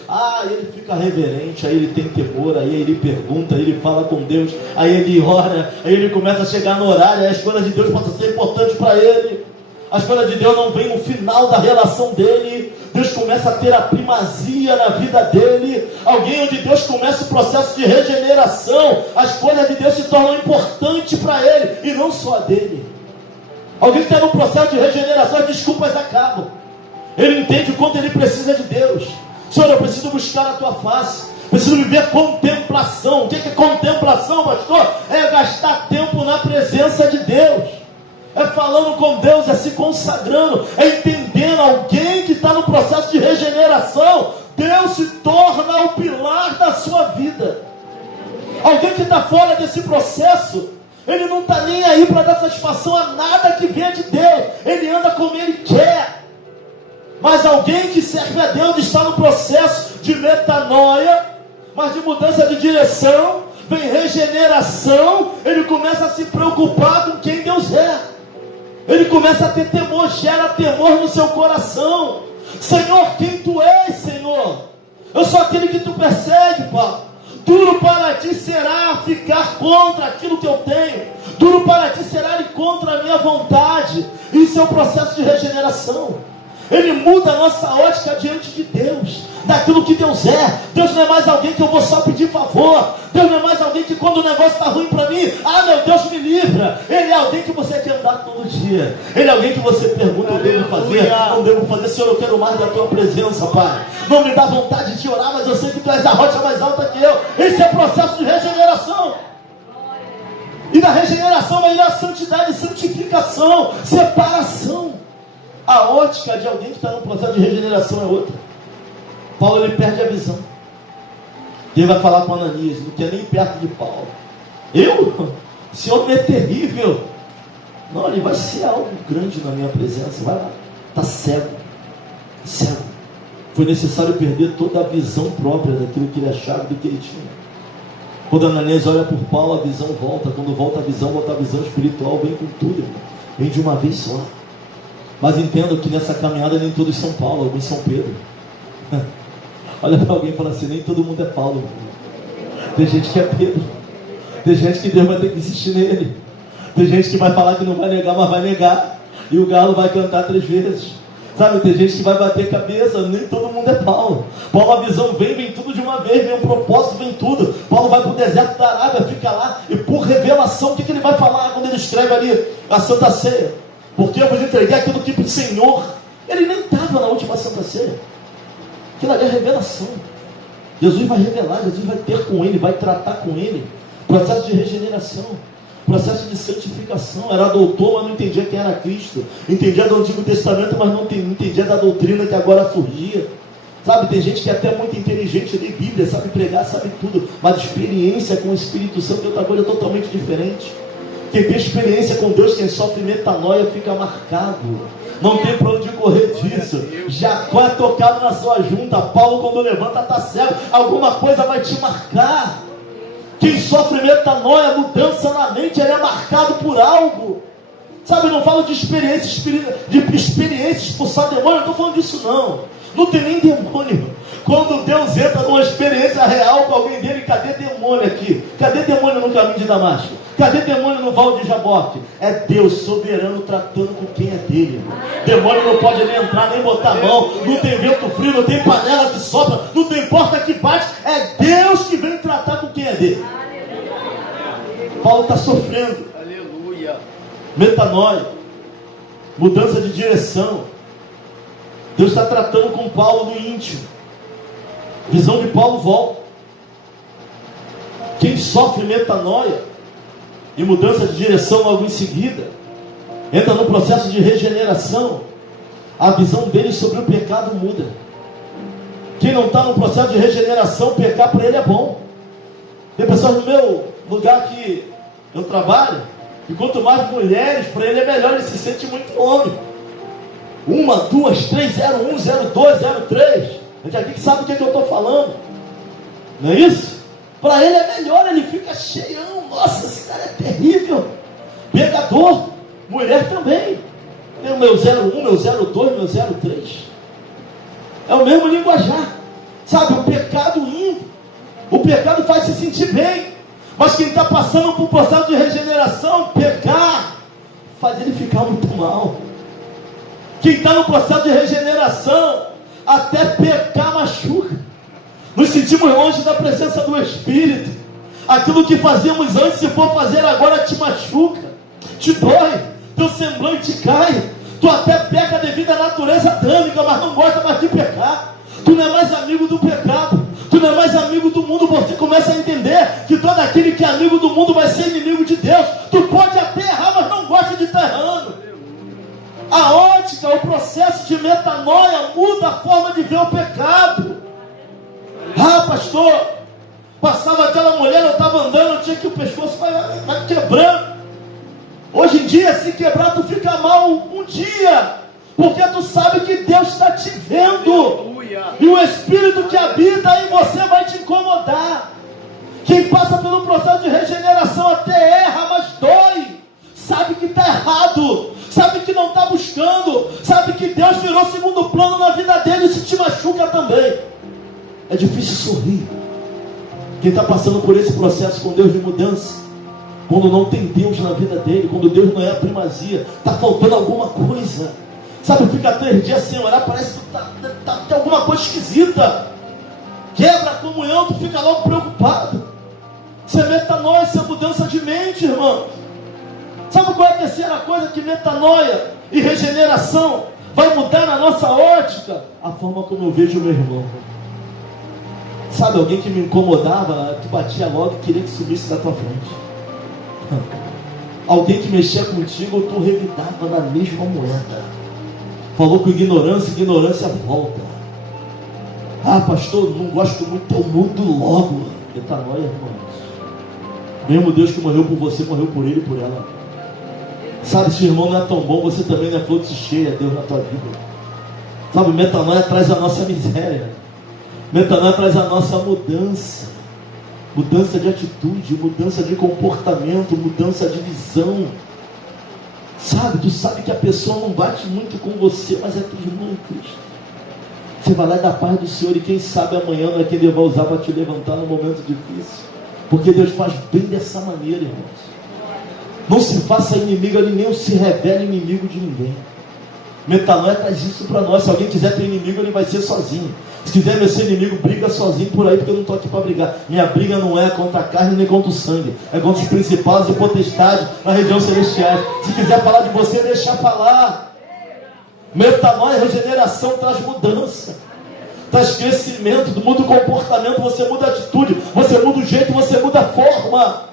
Ele fica reverente, aí ele tem temor, aí ele pergunta, aí ele fala com Deus, aí ele ora, aí ele começa a chegar no horário, aí as coisas de Deus passam a ser importantes para ele. As coisas de Deus não vêm no final da relação dele. Deus começa a ter a primazia na vida dele. Alguém onde Deus começa o processo de regeneração, as coisas de Deus se tornam importantes para ele, e não só a dele. Alguém que está no processo de regeneração, as desculpas acabam. Ele entende o quanto ele precisa de Deus. Senhor, eu preciso buscar a tua face, preciso viver contemplação. O que é contemplação, pastor? É gastar tempo na presença de Deus, é falando com Deus, é se consagrando, é entendendo. Alguém que está no processo de regeneração, Deus se torna o pilar da sua vida. Alguém que está fora desse processo, ele não está nem aí para dar satisfação a nada que venha de Deus. Ele anda como ele quer. Mas alguém que serve a Deus está no processo de metanoia, mas de mudança de direção, vem regeneração. Ele começa a se preocupar com quem Deus é. Ele começa a ter temor, gera temor no seu coração. Senhor, quem tu és, Senhor? Eu sou aquele que tu persegue, Pai. Duro para ti será ficar contra aquilo que eu tenho. Duro para ti será ir contra a minha vontade. Isso é o processo de regeneração. Ele muda a nossa ótica diante de Deus, daquilo que Deus é. Deus não é mais alguém que eu vou só pedir favor. Deus não é mais alguém que quando o negócio está ruim para mim, meu Deus me livra. Ele é alguém que você quer andar todo dia. Ele é alguém que você pergunta, eu devo fazer, não devo fazer. Senhor, eu quero mais da tua presença, Pai. Não me dá vontade de orar, mas eu sei que tu és a rocha mais alta que eu. Esse é o processo de regeneração. E da regeneração vai vir a santidade, santificação, separação. A ótica de alguém que está no processo de regeneração é outra. Paulo, ele perde a visão. Deus vai falar com Ananias, não quer nem ir perto de Paulo. Esse homem é terrível. Não, ele vai ser algo grande na minha presença. Vai lá, está cego. Cego. Foi necessário perder toda a visão própria daquilo que ele achava, do que ele tinha. Quando Ananias olha por Paulo, a visão volta. Quando volta a visão espiritual vem com tudo, irmão. Vem de uma vez só. Mas entendo que nessa caminhada nem todos são Paulo, alguns são Pedro. Olha para alguém e fala assim, nem todo mundo é Paulo. Tem gente que é Pedro. Tem gente que Deus vai ter que insistir nele. Tem gente que vai falar que não vai negar, mas vai negar. E o galo vai cantar 3 vezes. Sabe, tem gente que vai bater cabeça, nem todo mundo é Paulo. Paulo, a visão vem tudo de uma vez, vem um propósito, vem tudo. Paulo vai para o deserto da Arábia, fica lá, e por revelação, o que ele vai falar quando ele escreve ali a Santa Ceia? Porque eu vos entreguei aquilo que o Senhor, ele nem estava na última Santa Ceia. Aquilo ali é revelação. Jesus vai revelar, Jesus vai ter com ele, vai tratar com ele. Processo de regeneração, processo de santificação. Era doutor, mas não entendia quem era Cristo. Entendia do Antigo Testamento, mas não entendia da doutrina que agora surgia. Sabe, tem gente que é até muito inteligente, lê Bíblia, sabe pregar, sabe tudo, mas experiência com o Espírito Santo é outra coisa totalmente diferente. Quem tem experiência com Deus, quem sofre metanoia, fica marcado. Não tem para onde correr disso. Jacó é tocado na sua junta. Paulo, quando levanta, está cego. Alguma coisa vai te marcar. Quem sofre metanoia, mudança na mente, ele é marcado por algo. Sabe, eu não falo de experiência expulsar demônio, não estou falando disso não. Não tem nem demônio. Quando Deus entra numa experiência real com alguém dele, cadê demônio aqui? Cadê demônio no caminho de Damasco? Cadê demônio no Val de Jaboque? É Deus soberano tratando com quem é dele. Demônio não pode nem entrar, nem botar a mão. Não tem vento frio, não tem panela que sopra, não tem porta que bate. É Deus que vem tratar com quem é dele. Paulo está sofrendo. Aleluia. Metanoia, mudança de direção. Deus está tratando com Paulo no íntimo. Visão de Paulo volta. Quem sofre metanoia e mudança de direção logo em seguida, entra no processo de regeneração. A visão dele sobre o pecado muda. Quem não está no processo de regeneração, pecar para ele é bom. Tem pessoas no meu lugar que eu trabalho, e quanto mais mulheres, para ele é melhor, ele se sente muito homem. 1, 2, 3, 0, 1, 0, 2, 0, 3. A gente aqui que sabe o que eu estou falando. Não é isso? Para ele é melhor, ele fica cheião. Nossa, esse cara é terrível. Pecador. Mulher também. Tem o meu 01, meu 02, meu 03. É o mesmo linguajar. Sabe, o pecado indo. O pecado faz se sentir bem. Mas quem está passando por um processo de regeneração, pecar, faz ele ficar muito mal. Quem está no processo de regeneração, até pecar machuca. Nos sentimos longe da presença do Espírito. Aquilo que fazíamos antes, se for fazer agora, te machuca, te dói, teu semblante cai. Tu até peca devido à natureza adâmica, mas não gosta mais de pecar. Tu não é mais amigo do pecado. Tu não é mais amigo do mundo. Você começa a entender que todo aquele que é amigo do mundo vai ser inimigo de Deus. Tu pode até errar, mas não gosta de estar errando. A ótica, o processo de metanoia muda a forma de ver o pecado. Pastor, passava aquela mulher, eu estava andando, eu tinha que o pescoço vai quebrando. Hoje em dia, se quebrar, tu fica mal um dia, porque tu sabe que Deus está te vendo. E o Espírito que habita em você vai te incomodar. Quem passa pelo processo de regeneração até erra, mas dói. Sabe que está errado, sabe que não está buscando, sabe que Deus virou segundo plano na vida dele, e se te machuca também. É difícil sorrir. Quem está passando por esse processo com Deus de mudança, quando não tem Deus na vida dele, quando Deus não é a primazia, está faltando alguma coisa. Sabe, fica 3 dias sem orar, parece que tem alguma coisa esquisita. Quebra a comunhão, tu fica logo preocupado. Isso é metanoia, isso é mudança de mente, irmão. Sabe qual é a terceira coisa que metanoia e regeneração vai mudar na nossa ótica? A forma como eu vejo o meu irmão. Sabe, alguém que me incomodava, tu batia logo e queria que subisse da tua frente. Alguém que mexia contigo, tu revidava na mesma moeda. Falou com ignorância, ignorância volta. Ah, pastor, não gosto muito, eu mudo logo. Metanoia, irmãos. Mesmo Deus que morreu por você, morreu por ele e por ela. Sabe, se o irmão não é tão bom, você também não é flor de cheia, Deus na tua vida. Sabe, metanoia traz a nossa miséria. Metanoia traz a nossa mudança. Mudança de atitude, mudança de comportamento, mudança de visão. Sabe, tu sabe que a pessoa não bate muito com você, mas é tua irmã em Cristo. Você vai lá dar paz do Senhor e quem sabe amanhã não é que Ele vai usar para te levantar no momento difícil. Porque Deus faz bem dessa maneira, irmãos. Não se faça inimigo ali, nem se revele inimigo de ninguém. Metanoia traz isso para nós. Se alguém quiser ter inimigo, ele vai ser sozinho. Se quiser meu ser inimigo, briga sozinho por aí, porque eu não estou aqui para brigar. Minha briga não é contra a carne nem contra o sangue, é contra os principados e potestades na região celestial. Se quiser falar de você, deixa falar. Metanoia, regeneração, traz mudança, traz crescimento, muda o comportamento, você muda a atitude, você muda o jeito, você muda a forma.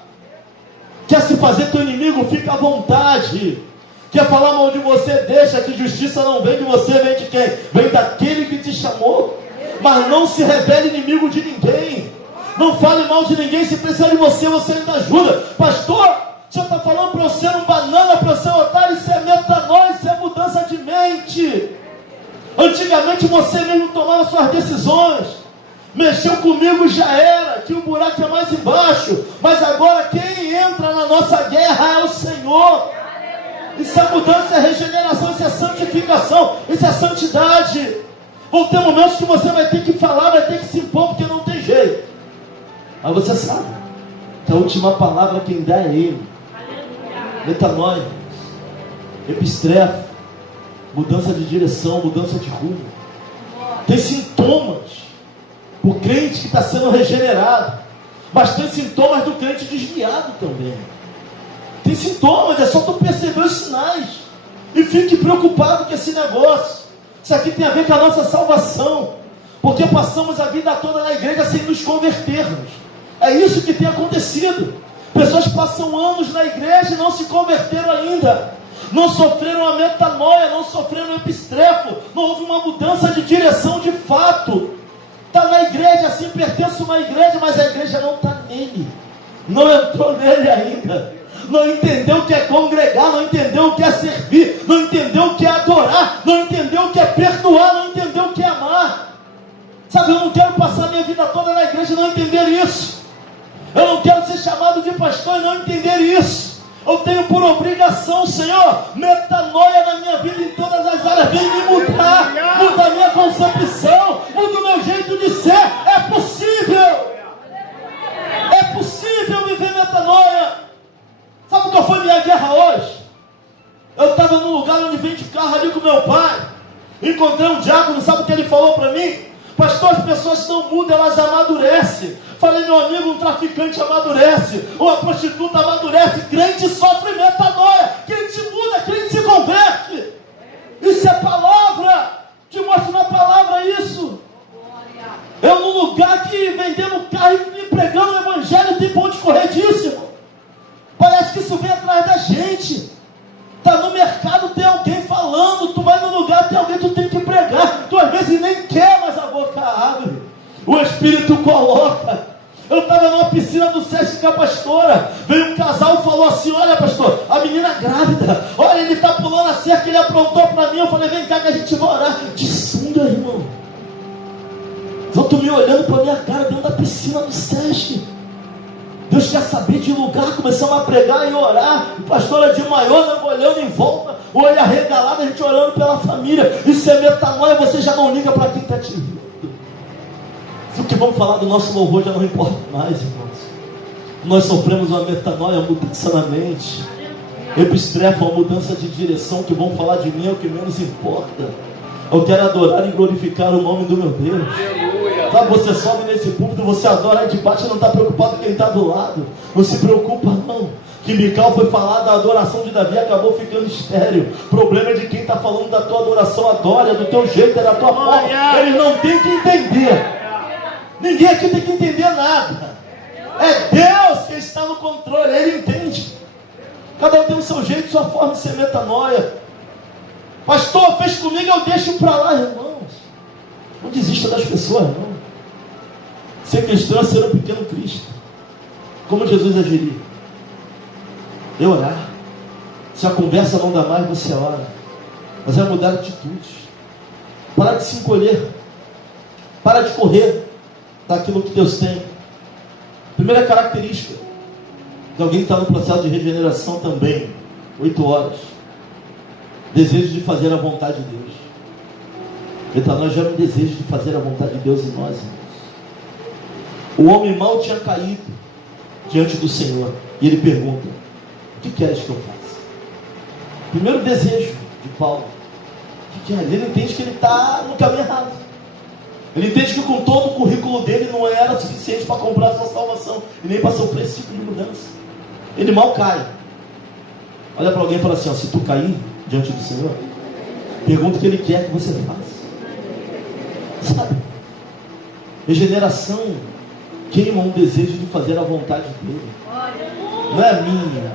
Quer se fazer teu inimigo? Fica à vontade. Quer falar mal de você? Deixa, que justiça não vem de você, vem de quem? Vem daquele que te chamou. Mas não se revele inimigo de ninguém. Não fale mal de ninguém. Se precisar de você, você ainda ajuda. Pastor, o senhor está falando para eu ser um banana, para eu ser um otário? Isso é metanoia, isso é mudança de mente. Antigamente você mesmo tomava suas decisões. Mexeu comigo, já era, que o buraco é mais embaixo. Mas agora quem entra na nossa guerra é o Senhor. Isso é mudança, isso é regeneração, isso é santificação, isso é santidade. Vão ter momentos que você vai ter que falar, vai ter que se impor, porque não tem jeito. Mas você sabe que a última palavra quem dá é Ele. Metanoia, epistrefe, mudança de direção, mudança de rumo. Tem sintomas o crente que está sendo regenerado, mas tem sintomas do crente desviado também. Tem sintomas, é só tu perceber os sinais e fique preocupado com esse negócio. Isso aqui tem a ver com a nossa salvação, porque passamos a vida toda na igreja sem nos convertermos. É isso que tem acontecido. Pessoas passam anos na igreja e não se converteram ainda, não sofreram a metanoia, não sofreram o epistrefo, não houve uma mudança de direção de fato. Está na igreja, assim, pertence a uma igreja, mas a igreja não está nele, não entrou nele ainda, não entendeu o que é congregar, não entendeu o que é servir, não entendeu o que é adorar, não entendeu o que é perdoar, não entendeu o que é amar. Sabe, eu não quero passar minha vida toda na igreja e não entender isso. Eu não quero ser chamado de pastor e não entender isso. Eu tenho por obrigação, Senhor, metanoia na minha vida em todas as áreas. Vem me mudar, muda a minha concepção, muda o meu jeito de ser. É possível. É possível viver metanoia. Sabe qual foi minha guerra hoje? Eu estava num lugar onde vim de carro ali com meu pai. Encontrei um diácono, sabe o que ele falou para mim? Pastor, as pessoas não mudam, elas amadurecem. Falei, meu amigo, um traficante amadurece, uma prostituta amadurece, crente sofre metanoia, crente muda, crente se converte. Isso é palavra, te mostro na palavra isso. Eu num lugar que vendendo carro e pregando o evangelho, tem ponto de correr disso, irmão. Parece que isso vem atrás da gente. Está no mercado, tem alguém falando, tu vai no lugar, tem alguém, tu tem que pregar. Tu às vezes nem quer, mas a boca abre. O Espírito coloca. Eu estava numa piscina do Sesc com a pastora. Veio um casal e falou assim: olha, pastor, a menina grávida. Olha, ele está pulando a cerca, ele aprontou para mim. Eu falei, vem cá que a gente vai orar. De sunga, irmão. Eu estou me olhando para a minha cara dentro da piscina do Sesc. Deus quer saber de lugar, começamos a pregar e orar, pastora de maior, olhando em volta, o olho arregalado, a gente orando pela família. Isso é metanoia, você já não liga para quem está te vendo. O que vão falar do nosso louvor já não importa mais, irmãos. Nós sofremos uma metanoia, uma mudança na mente. Epistrefa, uma mudança de direção. Que vão falar de mim é o que menos importa. Eu quero adorar e glorificar o nome do meu Deus. Sabe, você sobe nesse púlpito, você adora de baixo e não está preocupado com quem está do lado. Não se preocupa não. Que Mical foi falar da adoração de Davi, acabou ficando estéril. O problema é de quem está falando da tua adoração. Adora do teu jeito, é da tua forma. Eles não têm que entender. Ninguém aqui tem que entender nada. É Deus que está no controle, Ele entende. Cada um tem o seu jeito, sua forma de ser metanoia. Pastor, fez comigo, eu deixo para lá, irmãos. Não desista das pessoas, não. Ser cristão é ser um pequeno Cristo. Como Jesus agiria? Eu orar. Se a conversa não dá mais, você ora. Mas é mudar atitudes. Parar de se encolher. Para de correr daquilo que Deus tem. Primeira característica de alguém que está no processo de regeneração também. 8 horas. Desejo de fazer a vontade de Deus. Metanoia gera um desejo de fazer a vontade de Deus em nós, irmãos. O homem mau tinha caído diante do Senhor. E ele pergunta: o que queres que eu faça? Primeiro desejo de Paulo. O que quer? Ele entende que ele está no caminho errado. Ele entende que com todo o currículo dele não era suficiente para comprar a sua salvação. E nem para sofrer esse tipo de mudança. Ele mal cai. Olha para alguém e fala assim: ó, se tu cair diante do Senhor, pergunta o que Ele quer que você faça. Sabe? Regeneração queima um desejo de fazer a vontade dele. Não é minha.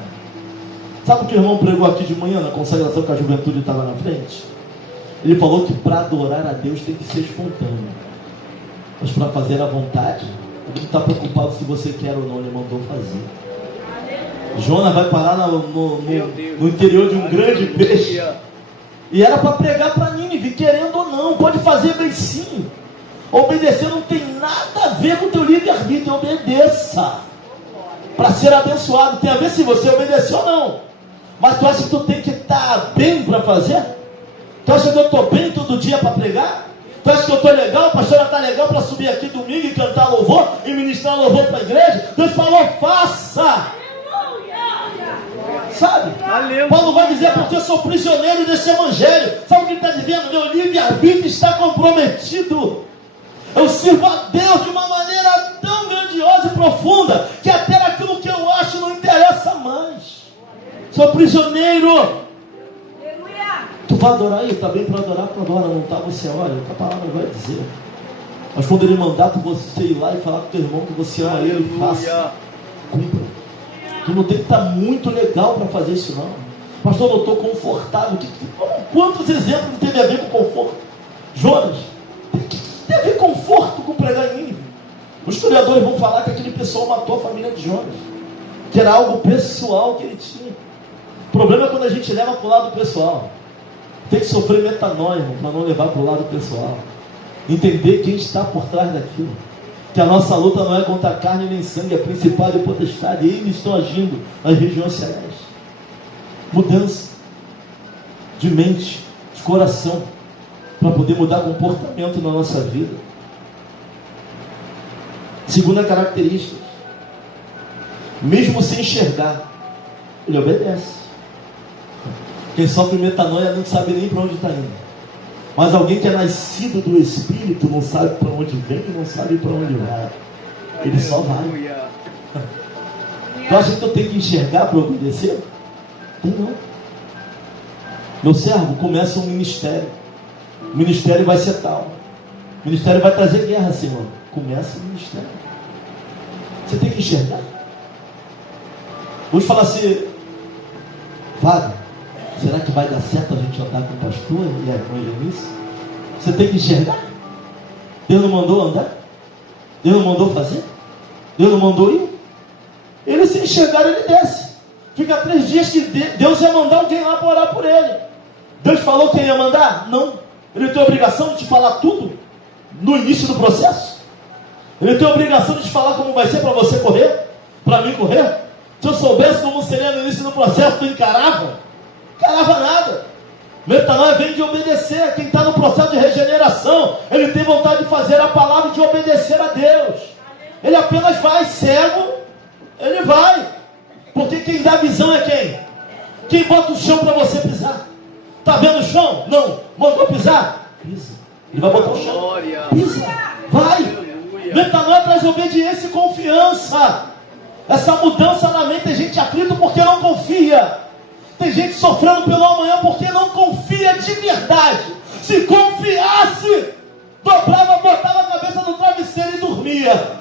Sabe o que o irmão pregou aqui de manhã na consagração que a juventude estava na frente? Ele falou que para adorar a Deus tem que ser espontâneo. Mas para fazer a vontade, ele não está preocupado se você quer ou não, ele mandou fazer. Jonas vai parar no interior de um grande peixe. E era para pregar para Nínive, querendo ou não. Pode fazer bem sim. Obedecer não tem nada a ver com o teu livre-arbítrio. Obedeça para ser abençoado. Tem a ver se você obedeceu ou não. Mas tu acha que tu tem que estar bem para fazer? Tu acha que eu estou bem todo dia para pregar? Tu acha que eu estou legal? A pastora está legal para subir aqui domingo e cantar louvor e ministrar louvor para a igreja? Deus falou: faça. Sabe? Aleluia. Paulo vai dizer: porque eu sou prisioneiro desse evangelho. Sabe o que ele está dizendo? Meu livre-arbítrio está comprometido. Eu sirvo a Deus de uma maneira tão grandiosa e profunda que até aquilo que eu acho não interessa mais. Sou prisioneiro. Tu vai adorar aí? Está bem para adorar, tu adora. Não está, você olha. A palavra vai dizer. Mas quando ele mandar tu você ir lá e falar com teu irmão que você ama ele, faça. Cumpra. Tu não tem que estar muito legal para fazer isso não. Pastor, eu estou confortável. Quantos exemplos teve a ver com conforto? Jonas, tem a ver conforto com pregar em Nínive. Os historiadores vão falar que aquele pessoal matou a família de Jonas, que era algo pessoal que ele tinha. O problema é quando a gente leva para o lado pessoal. Tem que sofrer metanoia para não levar para o lado pessoal. Entender quem está por trás daquilo. Que a nossa luta não é contra a carne nem sangue, é principado e potestade. Eles estão agindo nas regiões celestes. Mudança de mente, de coração, para poder mudar comportamento na nossa vida. Segunda característica: mesmo sem enxergar, ele obedece. Quem sofre metanoia não sabe nem para onde está indo. Mas alguém que é nascido do Espírito não sabe para onde vem e não sabe para onde vai. Ele só vai. Tu acha que eu tenho que enxergar para obedecer? Não. Meu servo, começa um ministério. O ministério vai ser tal. O ministério vai trazer guerra, Senhor. Começa o ministério. Você tem que enxergar. Vamos falar assim: Fábio, será que vai dar certo a gente andar com o pastor e a evangelista? Você tem que enxergar. Deus não mandou andar? Deus não mandou fazer? Deus não mandou ir? Ele, se enxergar, ele desce. Fica 3 dias que Deus ia mandar alguém lá para orar por ele. Deus falou que ele ia mandar? Não. Ele tem a obrigação de te falar tudo no início do processo? Ele tem a obrigação de te falar como vai ser para você correr? Para mim correr? Se eu soubesse como seria no início do processo, tu encarava? Encarava nada. Metanoia vem de obedecer. Quem está no processo de regeneração, ele tem vontade de fazer a palavra e de obedecer a Deus. Ele apenas vai cego, ele vai. Porque quem dá visão é quem? Quem bota o chão para você pisar. Está vendo o chão? Não. Mandou pisar? Pisa. Ele vai botar o chão. Pisa. Vai. Metanoia traz obediência e confiança. Essa mudança na mente, tem gente aflita porque não confia. Tem gente sofrendo pelo amanhã porque não confia de verdade. Se confiasse, dobrava, botava a cabeça no travesseiro e dormia.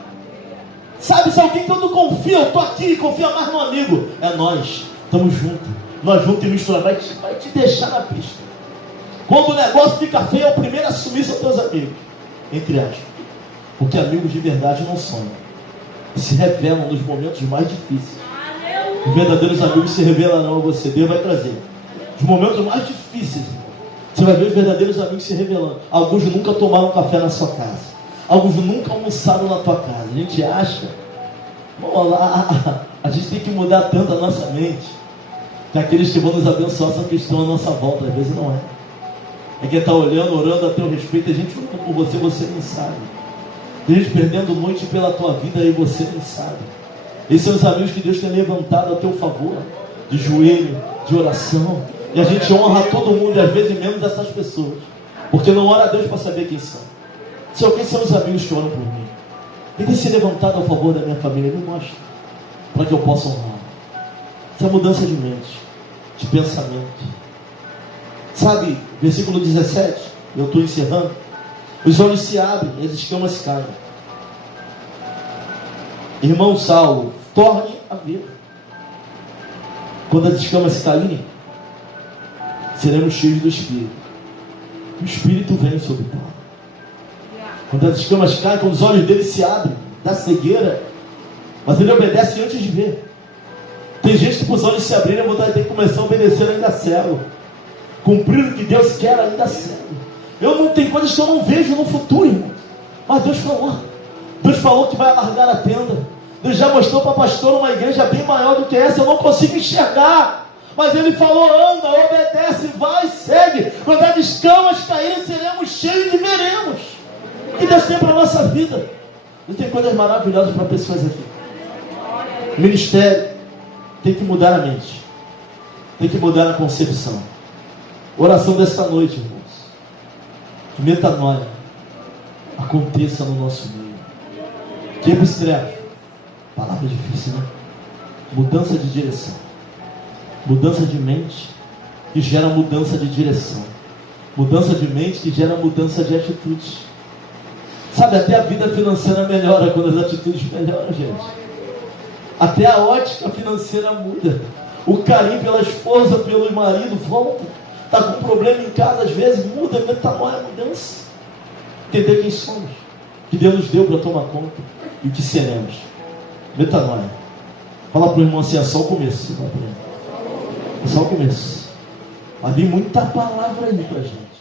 Sabe, se alguém quando confia, eu estou aqui, confia mais no amigo. É nós, estamos juntos. Nós juntos e misturados, vai te deixar na pista. Quando o negócio fica feio, é o primeiro a assumir são teus amigos. Entre aspas. Porque amigos de verdade não sonham. Se revelam nos momentos mais difíceis. Os verdadeiros amigos se revelarão a você. Deus vai trazer. Os momentos mais difíceis, você vai ver os verdadeiros amigos se revelando. Alguns nunca tomaram café na sua casa. Alguns nunca almoçaram na tua casa. A gente acha, vamos lá, a gente tem que mudar tanto a nossa mente. Que aqueles que vão nos abençoar são que estão à nossa volta. Às vezes não é. É quem está olhando, orando a teu respeito. A gente luta por você, você não sabe. Tem gente perdendo noite pela tua vida e você não sabe. Esses são os amigos que Deus tem levantado a teu favor, de joelho, de oração. E a gente honra todo mundo, e às vezes menos essas pessoas, porque não ora a Deus para saber quem são. Se alguém são os amigos que oram por mim, ele tem se levantado a favor da minha família, me mostra, para que eu possa honrar. Essa mudança de mente, de pensamento. Sabe, versículo 17, eu estou encerrando. Os olhos se abrem, as escamas se caem. Irmão Saulo, torne a ver. Quando as escamas se caírem, seremos cheios do Espírito. O Espírito vem sobre Paulo. Quando as escamas caem, quando os olhos dele se abrem, da cegueira, mas ele obedece antes de ver. Tem gente que para os olhos se abrirem, a vontade de ter que começar a obedecer ainda cego. Cumprir o que Deus quer ainda cego. Tem coisas que eu não vejo no futuro, irmão. Mas Deus falou. Deus falou que vai alargar a tenda. Deus já mostrou para pastor uma igreja bem maior do que essa. Eu não consigo enxergar. Mas Ele falou, anda, obedece, vai, segue. Quando as escamas caírem, seremos cheios e veremos o que Deus tem para a nossa vida. Deus tem coisas maravilhosas para pessoas aqui. Ministério tem que mudar a mente. Tem que mudar a concepção. Oração dessa noite, irmãos. Que metanoia aconteça no nosso meio. Que abstrato. Palavra difícil, né? Mudança de direção. Mudança de mente que gera mudança de direção. Mudança de mente que gera mudança de atitudes. Sabe, até a vida financeira melhora quando as atitudes melhoram, gente. Até a ótica financeira muda. O carinho pela esposa, pelo marido volta. Está com um problema em casa, às vezes muda, metanoia, mudança. Entender quem somos, que Deus nos deu para tomar conta e o que seremos. Metanoia. Fala para o irmão assim, é só o começo. É só o começo. Vai vir muita palavra aí para a gente.